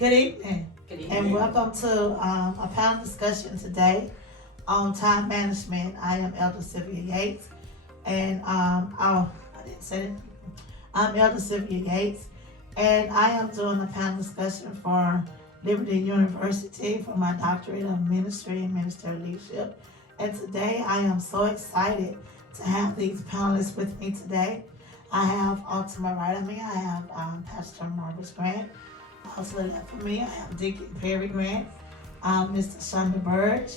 Good evening, Good and evening. welcome to a panel discussion today on time management. I am Elder Sylvia Yates, and I didn't say it. I'm Elder Sylvia Yates, and I am doing a panel discussion for Liberty University for my doctorate of ministry and ministerial leadership. And today I am so excited to have these panelists with me today. I have to my right of me, I have Pastor Marvis Grant. Also left for me, I have Deacon Perry Grant, Mr. Shonda Burge.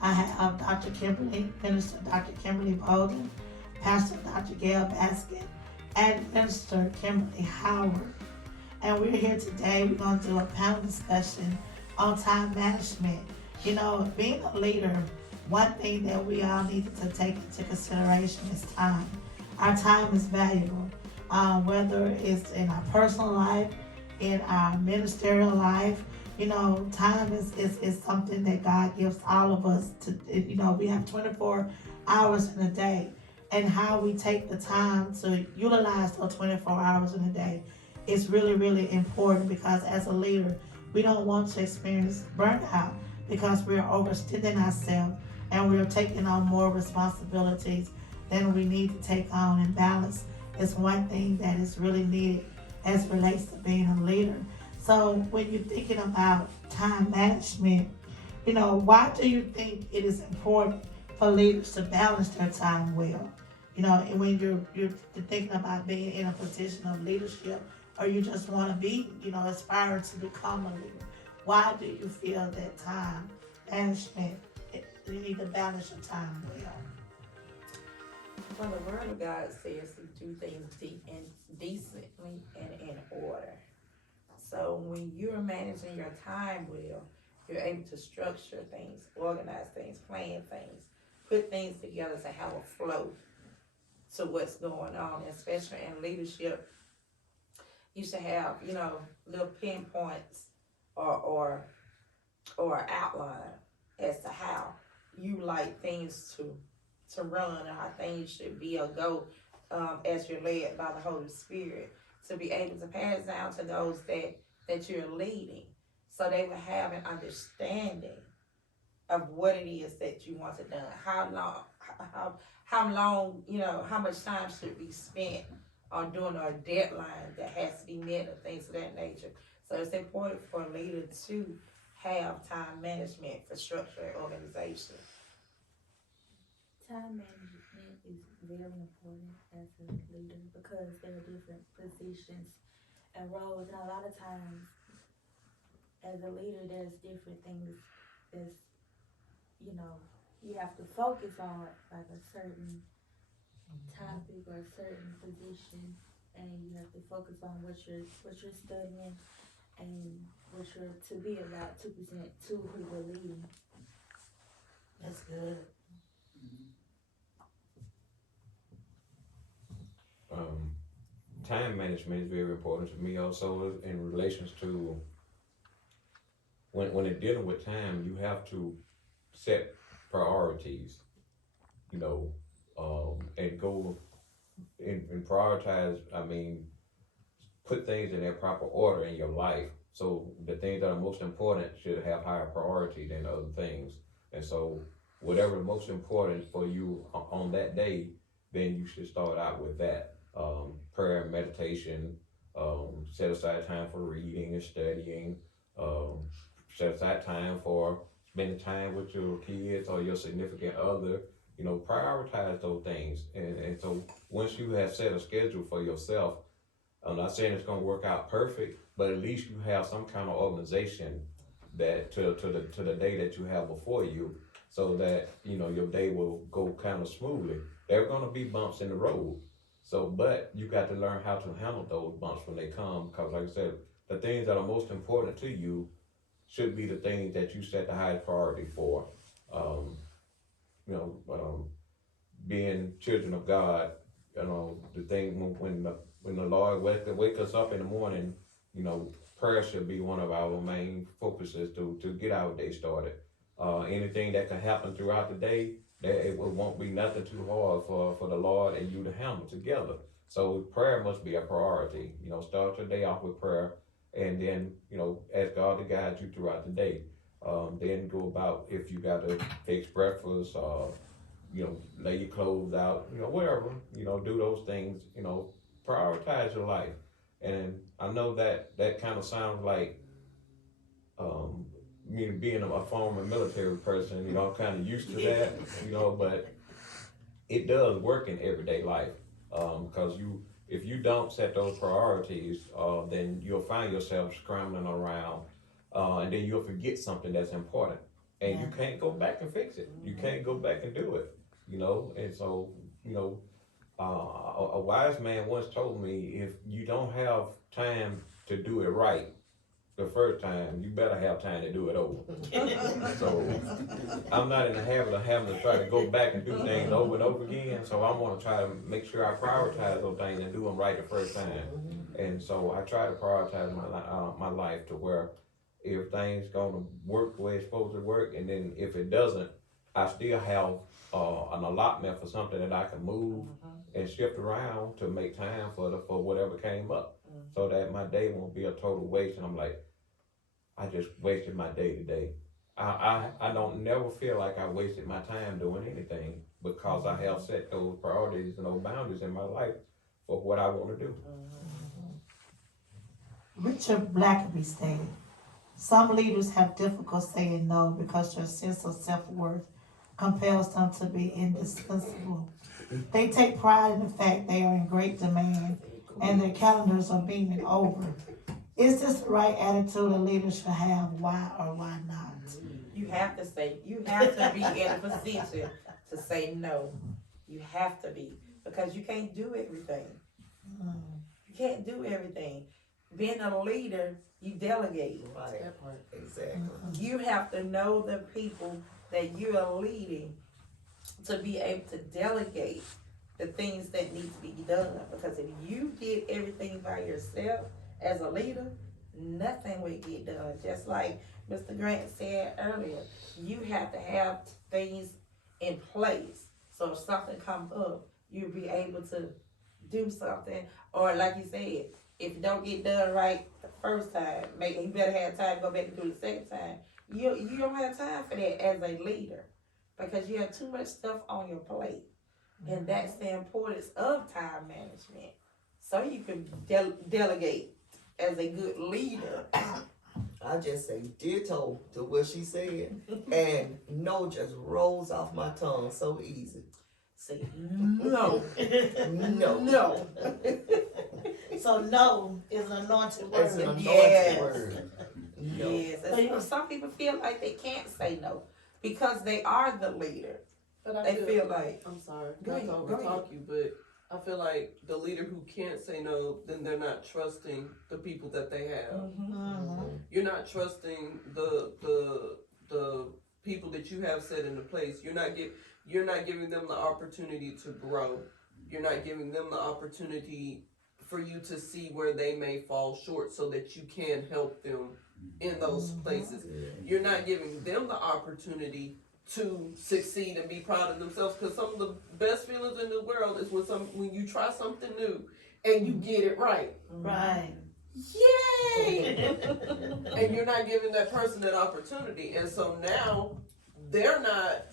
I have Dr. Kimberly, Minister Dr. Kimberly Bolden, Pastor Dr. Gail Baskin, and Minister Kimberly Howard. And we're here today. We're going to do a panel discussion on time management. You know, being a leader, one thing that we all need to take into consideration is time. Our time is valuable, whether it's in our personal life, in our ministerial life. You know, time is something that God gives all of us to, you know, we have 24 hours in a day. And how we take the time to utilize those 24 hours in a day is really, really important because as a leader, we don't want to experience burnout because we're overextending ourselves and we're taking on more responsibilities than we need to take on. And balance is one thing that is really needed as it relates to being a leader. So when you're thinking about time management, you know, why do you think it is important for leaders to balance their time well? You know, and when you're thinking about being in a position of leadership, or you just want to be, you know, aspire to become a leader, why do you feel that time management, you need to balance your time well? Well, the Word of God says to do things decently and in order. So when you're managing your time well, you're able to structure things, organize things, plan things, put things together to have a flow to what's going on, especially in leadership. You should have, little pinpoints or or outline as to how you like things to run and how things should be or go, as you're led by the Holy Spirit, to be able to pass down to those that you're leading, so they will have an understanding of what it is that you want to done. How long, how much time should be spent on doing a deadline that has to be met or things of that nature. So it's important for a leader to have time management for structure and organization. Time management is very important as a leader because there are different positions and roles, and a lot of times, as a leader, there's different things that's you know you have to focus on, like a certain topic or a certain position, and you have to focus on what you're studying and what you're to be about 2% to who you're leading. That's good. Um, Time management is very important to me also in relations to when it dealing with time, you have to set priorities, you know, and go and prioritize. I mean, put things in their proper order in your life. So the things that are most important should have higher priority than other things. And so whatever the most important for you on that day, then you should start out with that. Prayer and meditation, set aside time for reading and studying, um, set aside time for spending time with your kids or your significant other. You know, prioritize those things. And so once you have set a schedule for yourself, I'm not saying it's gonna work out perfect, but at least you have some kind of organization that to the day that you have before you, so that you know your day will go kind of smoothly. There are gonna be bumps in the road, so but you got to learn how to handle those bumps when they come. Because like I said, the things that are most important to you should be the things that you set the highest priority for. Um, you know, being children of God, you know, the thing when the Lord wake us up in the morning, you know, prayer should be one of our main focuses to get our day started. Anything that can happen throughout the day, that it won't be nothing too hard for the Lord and you to handle together. So prayer must be a priority. You know, start your day off with prayer, and then, you know, ask God to guide you throughout the day. Then go about if you gotta fix breakfast or, you know, lay your clothes out, you know, whatever, you know, do those things, you know, prioritize your life. And I know that kind of sounds like, me being a former military person, you know, I'm kind of used to that, you know, but it does work in everyday life. Because if you don't set those priorities, then you'll find yourself scrambling around, and then you'll forget something that's important, and you can't go back and fix it. You can't go back and do it, you know. And so, you know, a wise man once told me, if you don't have time to do it right the first time, you better have time to do it over. So I'm not in the habit of having to try to go back and do things over and over again. So I want to try to make sure I prioritize those things and do them right the first time. And so I try to prioritize my life to where if things gonna work the way it's supposed to work, and then if it doesn't, I still have an allotment for something that I can move and shift around to make time for whatever came up, so that my day won't be a total waste. And I'm like, I just wasted my day today. I don't never feel like I wasted my time doing anything, because I have set those priorities and those boundaries in my life for what I want to do. Richard Blackaby stated, some leaders have difficulty saying no because their sense of self-worth compels them to be indispensable. They take pride in the fact they are in great demand and their calendars are beaming over. Is this the right attitude a leader should have? Why or why not? You have to be in a position to say no. You have to be, because you can't do everything. You can't do everything. Being a leader, you delegate. Right. That part. Exactly. You have to know the people that you are leading to be able to delegate the things that need to be done. Because if you did everything by yourself as a leader, nothing will get done. Just like Mr. Grant said earlier, you have to have things in place. So if something comes up, you'll be able to do something. Or like you said, if it don't get done right the first time, you better have time to go back and do it the second time. You don't have time for that as a leader, because you have too much stuff on your plate. And that's the importance of time management. So you can delegate as a good leader. I just say ditto to what she said, and no just rolls off my tongue so easy. Say no. No. No. So no is an anointed word. It's an anointed Yes. word. No. Yes. And so some people feel like they can't say no because they are the leader. But I They feel like, I'm sorry, Go not ahead, to go ahead. overtalk you, but I feel like the leader who can't say no, then they're not trusting the people that they have. Mhm. You're not trusting the people that you have set into place. You're not giving them the opportunity to grow. You're not giving them the opportunity for you to see where they may fall short, so that you can help them in those places. You're not giving them the opportunity to succeed and be proud of themselves, because some of the best feelings in the world is when you try something new and you get it right. Right. Yay! And you're not giving that person that opportunity, and so now they're not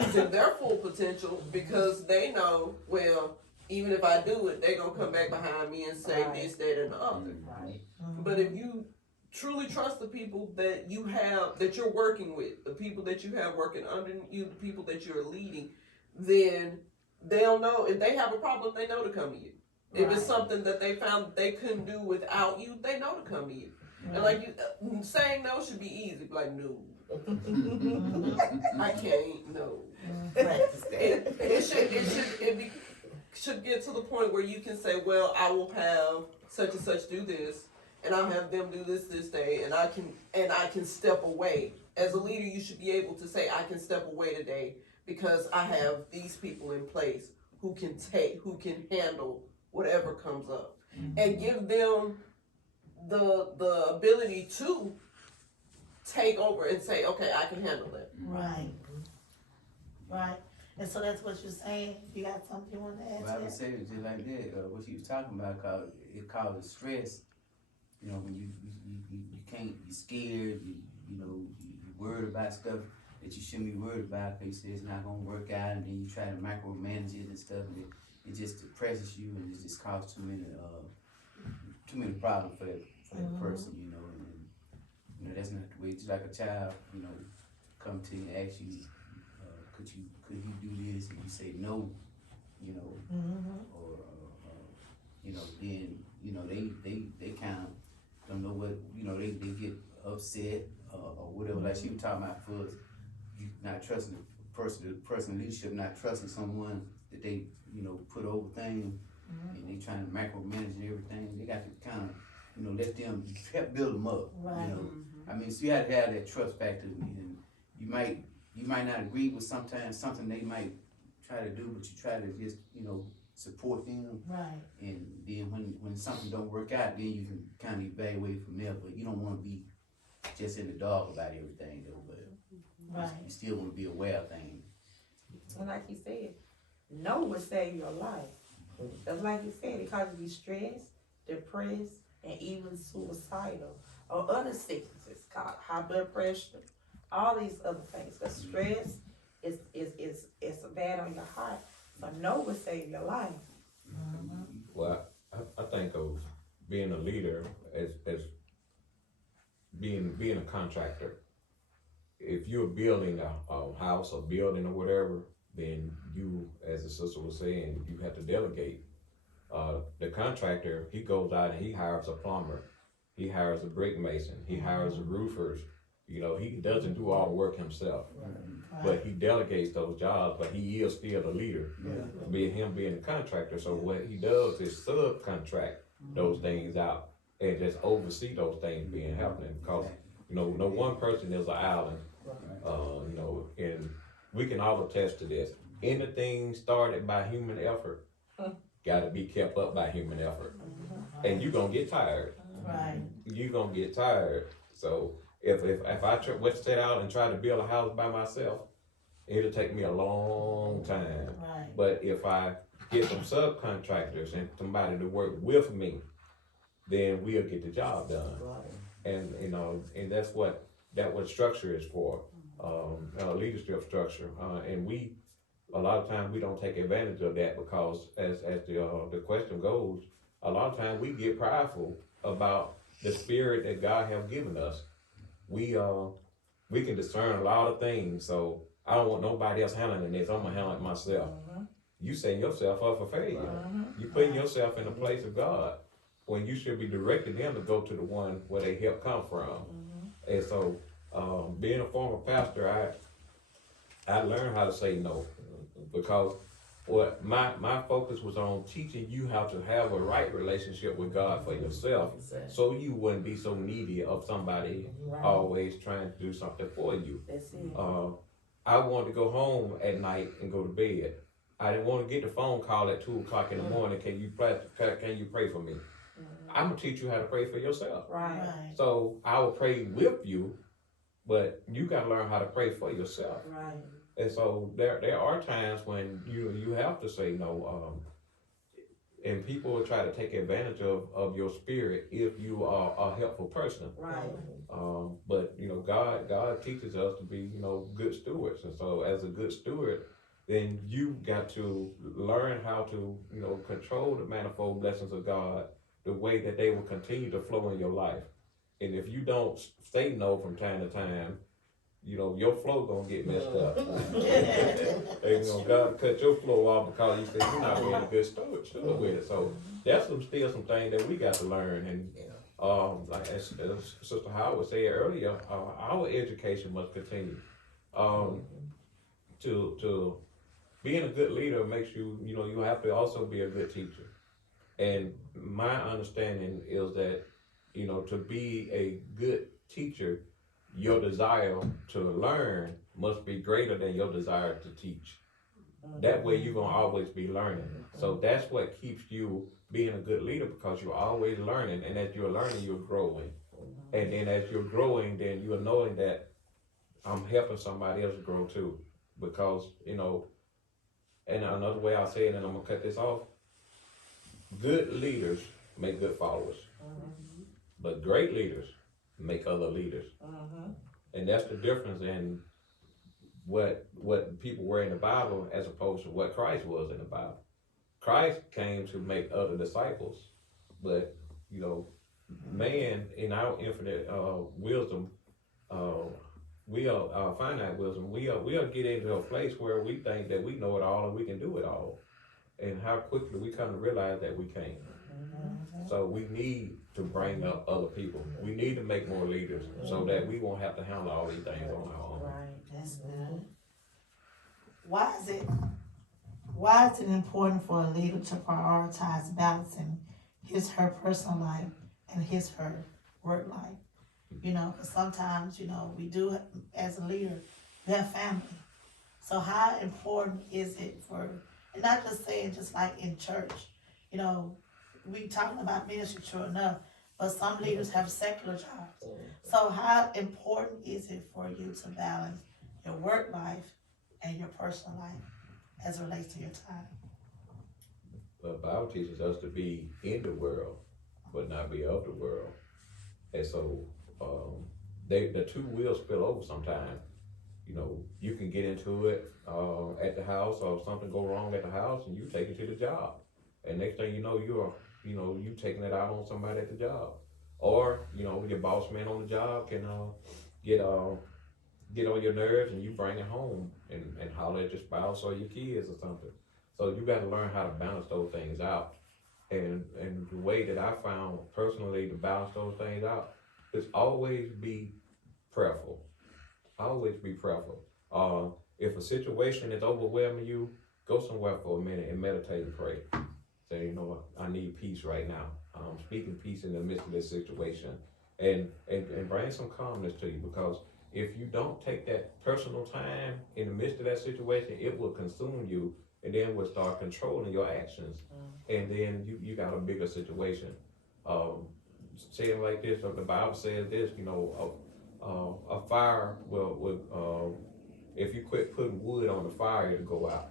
using their full potential, because they know, well, even if I do it, they're gonna come back behind me and say Right. this, that, and the other. right. But if you truly trust the people that you have, that you're working with, the people that you have working under you, the people that you're leading, then they'll know if they have a problem, they know to come to you. If it's something that they found that they couldn't do without you, they know to come to you. And like you, saying no should be easy. Like, no, I can't. No. Practice that. It should get to the point where you can say, well, I will have such and such do this, and I'll have them do this day, and I can step away. As a leader, you should be able to say, I can step away today because I have these people in place who can handle whatever comes up, and give them the ability to take over and say, okay, I can handle it. Right. Right. And so that's what you're saying. You got something you want to add Well, I to would that? say it just like that. What she was talking about, it causes stress You know, when you can't, you're scared, you know, you're worried about stuff that you shouldn't be worried about because you say it's not gonna work out, and then you try to micromanage it and stuff, and it just depresses you, and it just causes too many problems for that person, you know, and you know, that's not the way. Just like a child, you know, come to you and ask you, could he do this, and you say no, you know, or you know, then you know they kind of don't know what, you know, they get upset or whatever. Like she was talking about, for you not trusting the person leadership, not trusting someone that they, you know, put over things, and they trying to micromanage everything. They got to kind of, you know, let them help build them up. Right. You know, I mean, so you have to have that trust factor, and you might not agree with sometimes something they might try to do, but you try to just, you know, support them. Right. And then when something don't work out, then you can kind of evaluate from there. But you don't want to be just in the dark about everything, though. But Right. you still want to be aware of things. And like you said, no will save your life. That's like you said, it causes you stress, depressed, and even suicidal, or other sicknesses called high blood pressure, all these other things. Cause stress is bad on your heart. So no will save your life. Well, I think of being a leader as being a contractor. If you're building a house or building or whatever, then you, as the sister was saying, you have to delegate. The contractor, he goes out and he hires a plumber, he hires a brick mason, he hires the roofers. You know, he doesn't do all the work himself, but he delegates those jobs, but he is still the leader, being a contractor. So what he does is subcontract those things out and just oversee those things being happening, because, you know, no one person is an island. You know, and we can all attest to this. Anything started by human effort gotta be kept up by human effort. And you're gonna get tired. Right. You're gonna get tired. So if I was set out and try to build a house by myself, it'll take me a long time. Right. But if I get some subcontractors and somebody to work with me, then we'll get the job done. And you know, and that's what structure is for, leadership structure. And a lot of times we don't take advantage of that, because as the question goes, a lot of times we get prideful about the spirit that God has given us. We can discern a lot of things, so I don't want nobody else handling this. I'm gonna handle it myself. You setting yourself up for failure. You putting yourself in the place of God when you should be directing them to go to the one where their help come from. And so, being a former pastor, I learned how to say no, because what my focus was on teaching you how to have a right relationship with God for yourself, so you wouldn't be so needy of somebody always trying to do something for you. That's it. I wanted to go home at night and go to bed. I didn't want to get the phone call at 2 o'clock in the morning. Can you pray for me? I'm gonna teach you how to pray for yourself. Right. So I will pray with you, but you gotta learn how to pray for yourself. Right. And so there are times when you have to say no, and people will try to take advantage of your spirit if you are a helpful person. Right. But you know, God teaches us to be, you know, good stewards, and so as a good steward, then you got to learn how to, you know, control the manifold blessings of God the way that they will continue to flow in your life. And if you don't say no from time to time, you know, your flow gonna get messed up. And, you know, God cut your flow off because you said you're not being a good steward with it. So that's still some things that we got to learn. And like as Sister Howard said earlier, our education must continue. To being a good leader makes you, you know, you have to also be a good teacher. And my understanding is that, you know, to be a good teacher, your desire to learn must be greater than your desire to teach. That way you're gonna always be learning. So that's what keeps you being a good leader, because you're always learning, and as you're learning, you're growing. And then as you're growing, then you're knowing that I'm helping somebody else grow too. Because, you know, and another way I'll say it, and I'm gonna cut this off, good leaders make good followers. but great leaders make other leaders. Mm-hmm. And that's the difference in what people were in the Bible as opposed to what Christ was in the Bible. Christ came to make other disciples, but you know, man in our infinite wisdom, we'll finite wisdom, we'll get into a place where we think that we know it all and we can do it all, and how quickly we kind of realize that we can't. So we need to bring up other people. We need to make more leaders so that we won't have to handle all these things on our own. Right. That's good. Why is it important for a leader to prioritize balancing her personal life and her work life? You know, 'cause sometimes, you know, we do, as a leader, we have family. So how important is it for, and not just saying just like in church, you know, we talking about ministry, true enough, but some leaders have secular jobs. So how important is it for you to balance your work life and your personal life as it relates to your time? The Bible teaches us to be in the world, but not be of the world. And so, the two will spill over sometime. You know, you can get into it at the house, or something go wrong at the house, and you take it to the job. And next thing you know, you taking it out on somebody at the job, or you know, your boss man on the job can get on your nerves, and you bring it home and holler at your spouse or your kids or something. So you got to learn how to balance those things out. And the way that I found personally to balance those things out is always be prayerful. Always be prayerful. If a situation is overwhelming you, go somewhere for a minute and meditate and pray. Say, you know what, I need peace right now. Speaking peace in the midst of this situation, and bring some calmness to you, because if you don't take that personal time in the midst of that situation, it will consume you, and then will start controlling your actions, and then you got a bigger situation. Saying like this, the Bible says this, you know, a fire will if you quit putting wood on the fire, it'll go out.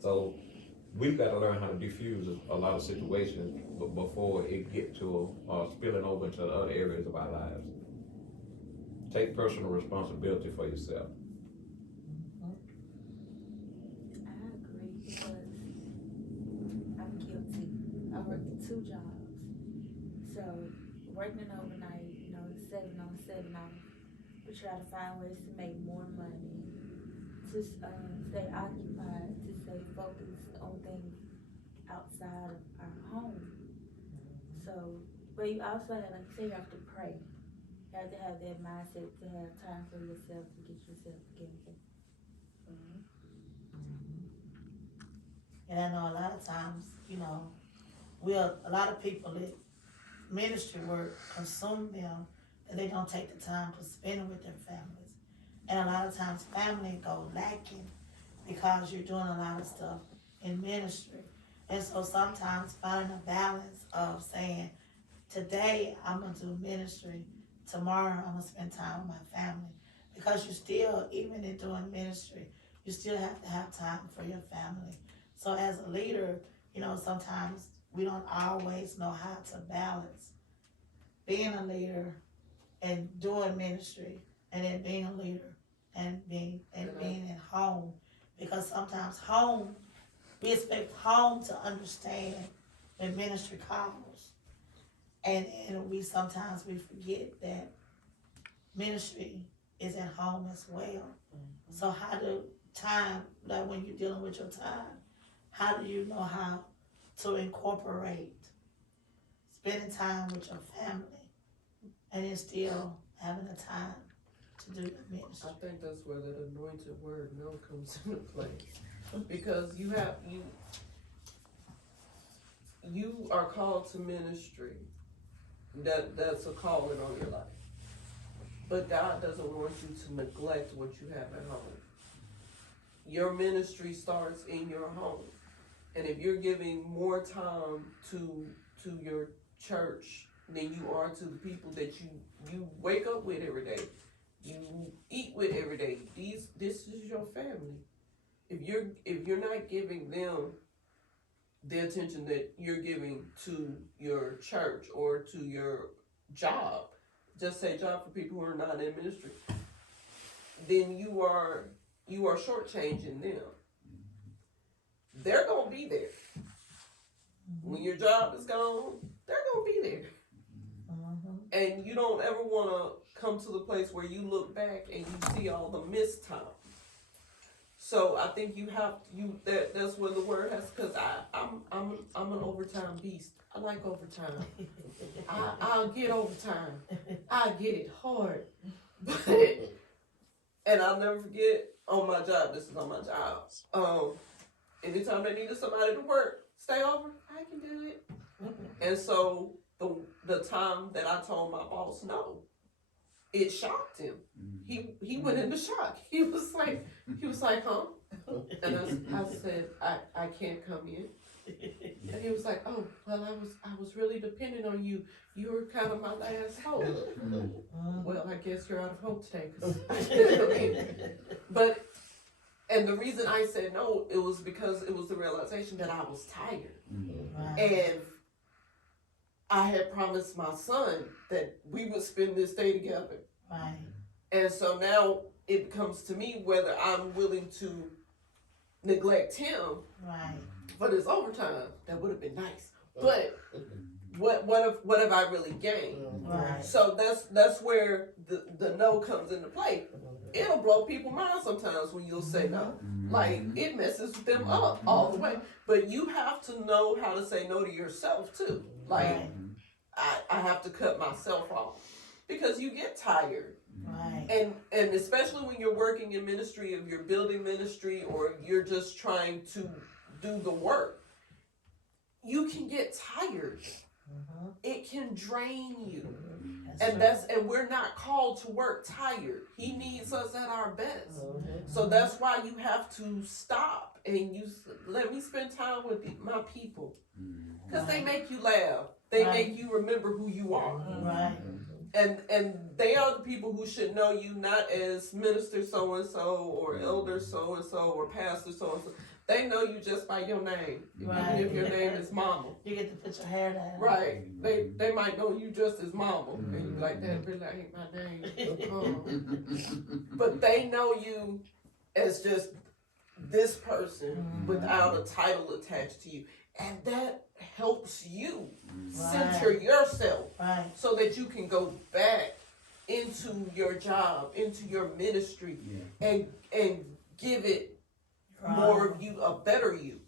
So we've got to learn how to diffuse a lot of situations before it get to spilling over into the other areas of our lives. Take personal responsibility for yourself. I agree, because I'm guilty. I work 2 jobs. So working overnight, you know, 7 on 7 off, we try to find ways to make more money, to stay occupied, to stay focused on things outside of our home. So, but you also have, like you say, you have to pray. You have to have that mindset to have time for yourself, to get yourself together. And I know a lot of times, you know, a lot of people let ministry work consume them, and they don't take the time to spend it with their families. And a lot of times family go lacking because you're doing a lot of stuff in ministry. And so sometimes finding a balance of saying, today I'm gonna do ministry, tomorrow I'm gonna spend time with my family. Because you still, even in doing ministry, you still have to have time for your family. So as a leader, you know, sometimes we don't always know how to balance being a leader and doing ministry, and then being a leader and being at home. Because sometimes we expect home to understand when ministry calls. And we sometimes forget that ministry is at home as well. So how do time, like when you're dealing with your time, how do you know how to incorporate spending time with your family and then still having the time to do the ministry? I think that's where that anointed word "no" comes into play, because you are called to ministry. That's a calling on your life, but God doesn't want you to neglect what you have at home. Your ministry starts in your home, and if you're giving more time to your church than you are to the people that you wake up with every day, you eat with every day, this is your family. If you're not giving them the attention that you're giving to your church or to your job, just say job for people who are not in ministry, then you are shortchanging them. They're gonna be there. When your job is gone, they're gonna be there. And you don't ever wanna come to the place where you look back and you see all the missed time. So I think that's where the word has, cause I'm an overtime beast. I like overtime. I'll get overtime. I get it hard. But, and I'll never forget on my job, this is on my job. Anytime they needed somebody to work, stay over, I can do it. And so the time that I told my boss no, it shocked him. He went into shock. He was like, huh? And I said, I can't come in. And he was like, oh, well, I was really dependent on you. You were kind of my last hope. Well, I guess you're out of hope today. But, and the reason I said no, it was because it was the realization that I was tired. Right. And I had promised my son that we would spend this day together. Right. And so now it comes to me whether I'm willing to neglect him Right. for this overtime. That would have been nice. But what have I really gained? Right. So that's where the no comes into play. It'll blow people's minds sometimes when you'll say no. Like, it messes them up all the way. But you have to know how to say no to yourself too. Like, Right. I have to cut myself off because you get tired. Right. And especially when you're working in ministry, if you're building ministry or you're just trying to do the work, you can get tired. It can drain you. And we're not called to work tired. He needs us at our best. So that's why you have to stop and let me spend time with my people. Because they make you laugh. They make you remember who you are. Right. And they are the people who should know you not as minister so-and-so or elder so-and-so or pastor so-and-so. They know you just by your name. Right. Even if your name is Mama. You get to put your hair down. Right. They might know you just as Mama. And you be like, that really ain't my name. But they know you as just this person without a title attached to you. And that helps you center yourself so that you can go back into your job, into your ministry, and give it more of you, a better you.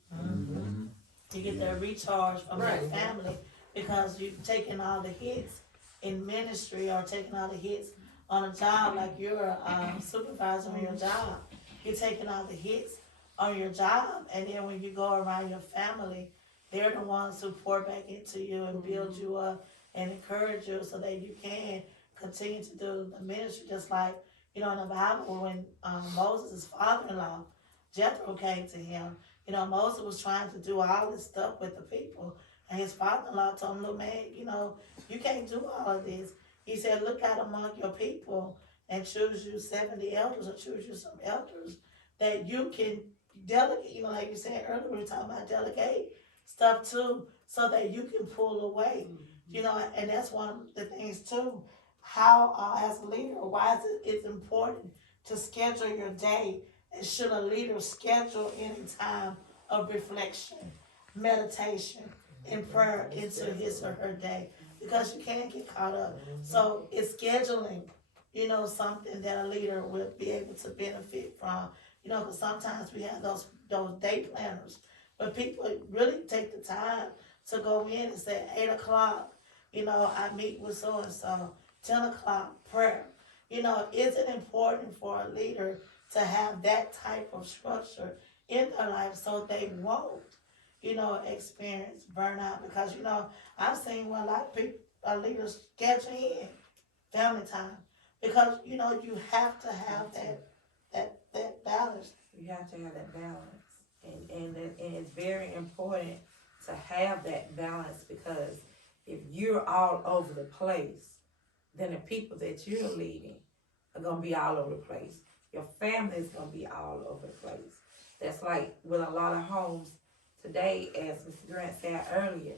You get that recharge from your family because you've taken all the hits in ministry or taking all the hits on a job, like you're a supervisor on your job. You're taking all the hits on your job, and then when you go around your family, they're the ones who pour back into you and build you up and encourage you so that you can continue to do the ministry. Just like, in the Bible, when Moses' father-in-law, Jethro, came to him, Moses was trying to do all this stuff with the people. And his father-in-law told him, look, man, you can't do all of this. He said, look out among your people and choose you 70 elders or choose you some elders that you can delegate, like you said earlier, we were talking about delegate stuff too, so that you can pull away, and that's one of the things too, how as a leader, why is it's important to schedule your day, and should a leader schedule any time of reflection, meditation, and prayer into his or her day, because you can't get caught up. So it's scheduling, something that a leader will be able to benefit from, because sometimes we have those day planners, but people really take the time to go in and say, 8 o'clock, I meet with so-and-so, 10 o'clock, prayer. Is it important for a leader to have that type of structure in their life so they won't, experience burnout? Because, I've seen where a lot of people, leaders schedule in family time, because, you have to have that balance. You have to have that balance. And it's very important to have that balance, because if you're all over the place, then the people that you're leading are going to be all over the place. Your family is going to be all over the place. That's like with a lot of homes today, as Mr. Grant said earlier,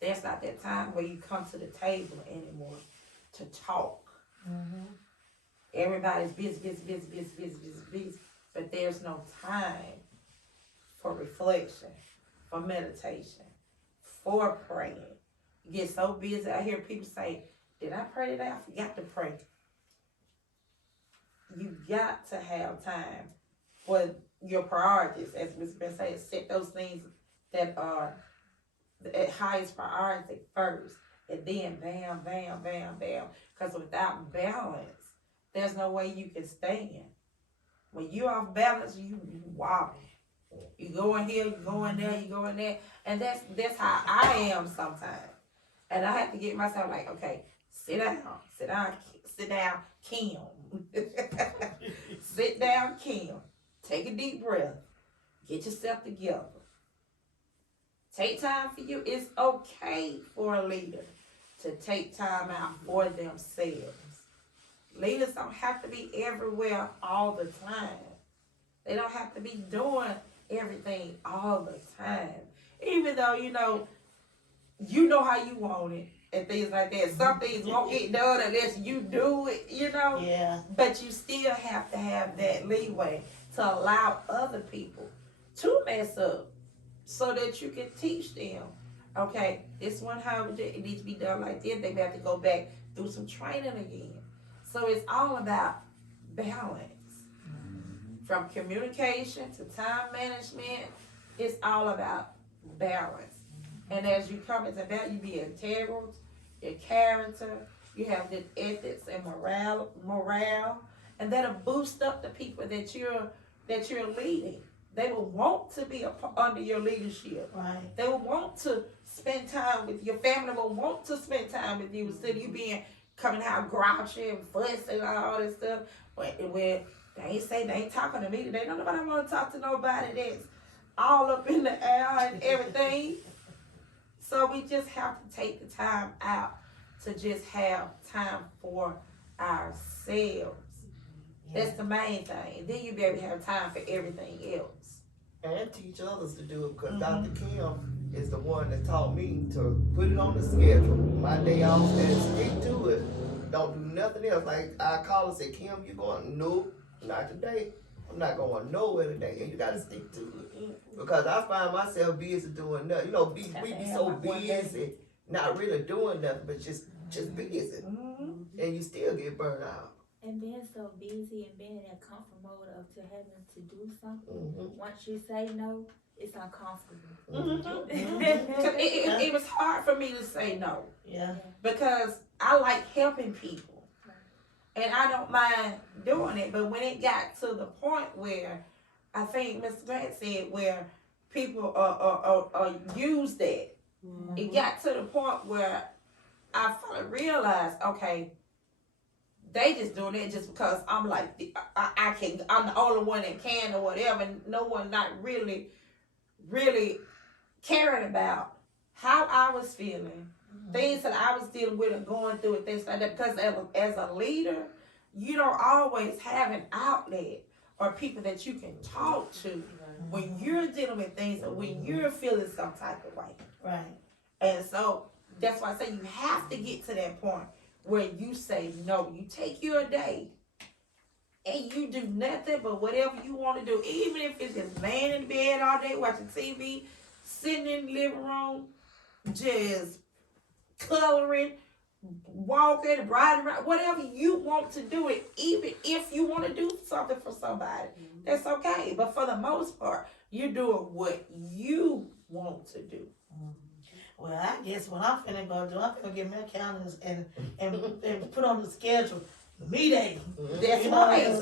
there's not that time where you come to the table anymore to talk. Everybody's busy, but there's no time for reflection, for meditation, for praying. You get so busy. I hear people say, did I pray today? I forgot to pray. You got to have time for your priorities, as Mr. Ben said, set those things that are at highest priority first, and then bam, bam, bam, bam. Because without balance, there's no way you can stand. When you're off balance, you wobble. You go in here, you go in there, you go in there, and that's how I am sometimes. And I have to get myself like, okay, sit down, Kim. Sit down, Kim. Take a deep breath. Get yourself together. Take time for you. It's okay for a leader to take time out for themselves. Leaders don't have to be everywhere all the time. They don't have to be doing everything all the time. Even though, you know how you want it and things like that. Some things won't get done unless you do it, Yeah. But you still have to have that leeway to allow other people to mess up so that you can teach them. Okay, this one, how it needs to be done like this. They have to go back through some training again. So it's all about balance. From communication to time management, it's all about balance. And as you come into that, you be integral, your character, you have good ethics and morale, and that'll boost up the people that you're leading. They will want to be under your leadership. Right. They will want to spend time with your family. Will want to spend time with you instead of you coming out grouchy and fussing and all this stuff. But when they ain't talking to me today. Nobody want to talk to nobody that's all up in the air and everything. So we just have to take the time out to just have time for ourselves. That's the main thing. And then you'll be able to have time for everything else. And teach others to do it, because Dr. Kim is the one that taught me to put it on the schedule. My day off, and stick to it. Don't do nothing else. Like I call and say, Kim, you going? Nope, not today. I'm not going nowhere today. And you got to stick to it. Because I find myself busy doing nothing. We be so busy, not really doing nothing, but just busy. And you still get burned out. And being so busy and being in that comfort mode of to having to do something, once you say no, it's uncomfortable. It was hard for me to say no. Yeah. Because I like helping people. And I don't mind doing it. But when it got to the point where, I think Mr. Grant said, where people use that, it got to the point where I finally realized, okay, they just doing it just because I'm like, I'm the only one that can or whatever, and no one not really caring about how I was feeling, things that I was dealing with and going through and things like that. Because as a leader, you don't always have an outlet or people that you can talk to when you're dealing with things or when you're feeling some type of way. Right. And so that's why I say you have to get to that point where you say no. You take your day and you do nothing but whatever you want to do, even if it's just laying in bed all day watching TV, sitting in the living room, just coloring, walking, riding around, whatever you want to do it, even if you want to do something for somebody, that's okay. But for the most part, you're doing what you want to do. Well, I guess what I'm finna go do, I'm finna get my calendars and put on the schedule me day. That's right.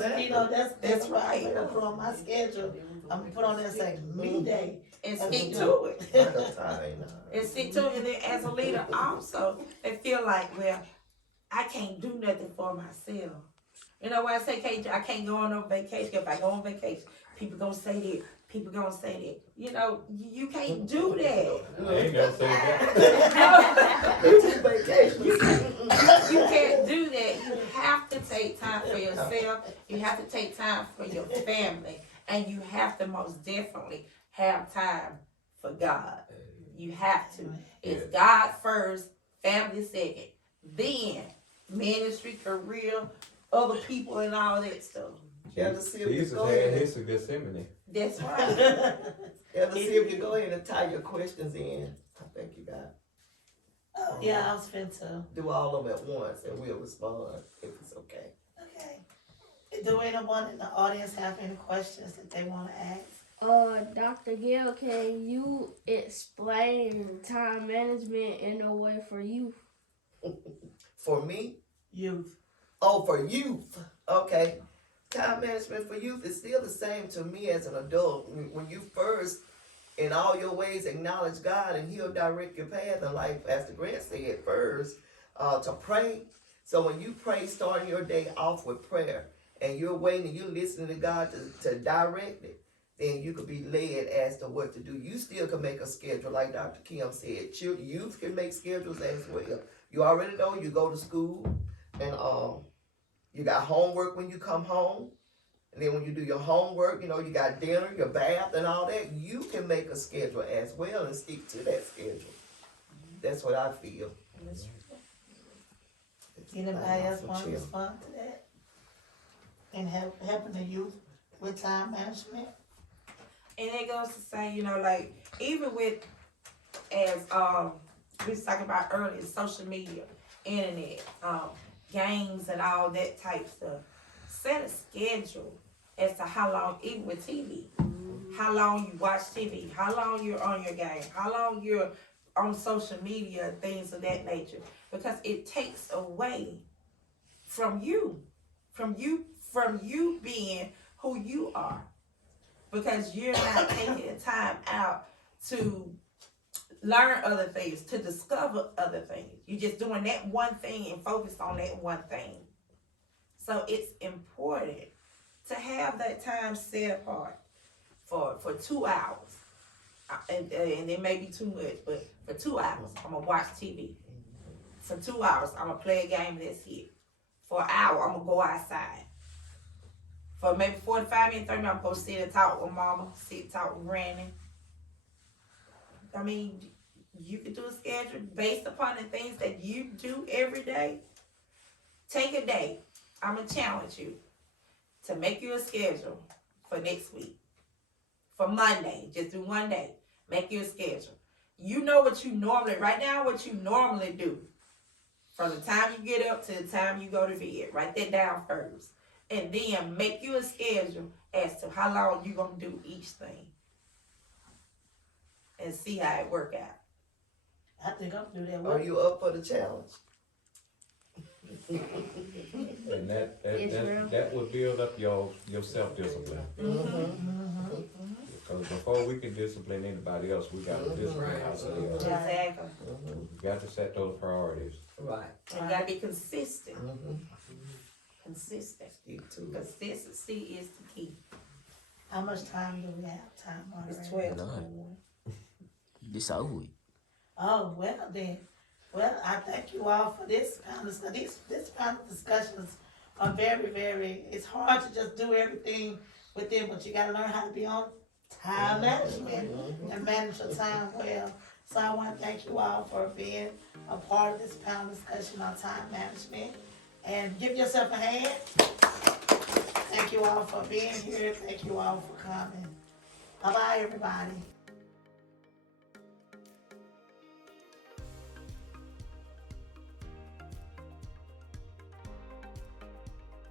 That's right. I'm gonna put on my schedule. I'm gonna put on there and say me day. And stick to it. Time. And stick to it. And then as a leader also, they feel like, well, I can't do nothing for myself. You know why I say I can't go on no vacation? If I go on vacation, people gonna say that. People gonna say that. You know, you can't do that. I ain't gonna say that. You can't do that. You have to take time for yourself. You have to take time for your family. And you have to most definitely have time for God. You have to. It's God first, family second, then ministry, career, other people, and all that stuff. Elder Sylvia, Jesus go had ahead. his at Gethsemane. That's right. Elder Sylvia, go ahead and tie your questions in. I think you got. Oh, yeah, I was finna. Do all of them at once and we'll respond if it's okay. Okay. Do anyone in the audience have any questions that they want to ask? Dr. Gill, can you explain time management in a way for youth? For me? Youth. Oh, for youth. Okay. Time management for youth is still the same to me as an adult. When you first, in all your ways, acknowledge God and He'll direct your path in life, as the Grant said first, to pray. So when you pray, starting your day off with prayer, and you're waiting and you're listening to God to direct it, then you could be led as to what to do. You still can make a schedule, like Dr. Kim said. Youth can make schedules as well. You already know you go to school, and you got homework when you come home. And then when you do your homework, you got dinner, your bath, and all that. You can make a schedule as well and stick to that schedule. That's what I feel. Anybody else want to respond to that? And helping the youth with time management? And it goes to say, like, even with, as we was talking about earlier, social media, internet, games and all that type stuff. Set a schedule as to how long, even with TV, how long you watch TV, how long you're on your game, how long you're on social media, things of that nature. Because it takes away from you being who you are. Because you're not taking time out to learn other things, to discover other things. You're just doing that one thing and focused on that one thing. So it's important to have that time set apart for 2 hours. And it may be too much, but for 2 hours, I'm going to watch TV. For 2 hours, I'm going to play a game, that's it. For an hour, I'm going to go outside. For maybe 45 minutes, 30 minutes, I'm going to sit and talk with mama, sit and talk with granny. I mean, you can do a schedule based upon the things that you do every day. Take a day. I'm going to challenge you to make you a schedule for next week. For Monday, just do one day. Make you a schedule. You know what you normally, right now, what you normally do. From the time you get up to the time you go to bed. Write that down first. And then make you a schedule as to how long you're going to do each thing. And see how it work out. I think I'm through that. Are you up for the challenge? And Israel. that will build up your self-discipline. Because before we can discipline anybody else, we got to discipline ourselves. Exactly. We got to set those priorities. Right. You got to be consistent. Mm-hmm. Consistent. Stick to it. Consistency is the key. How much time do we have? Time moderator? It's 12. None. This over with. Oh, well then. Well, I thank you all for this kind of stuff. This kind of discussions are very, very, it's hard to just do everything within, but you gotta learn how to be on time management and manage your time well. So I wanna thank you all for being a part of this panel discussion on time management. And give yourself a hand. Thank you all for being here. Thank you all for coming. Bye-bye, everybody.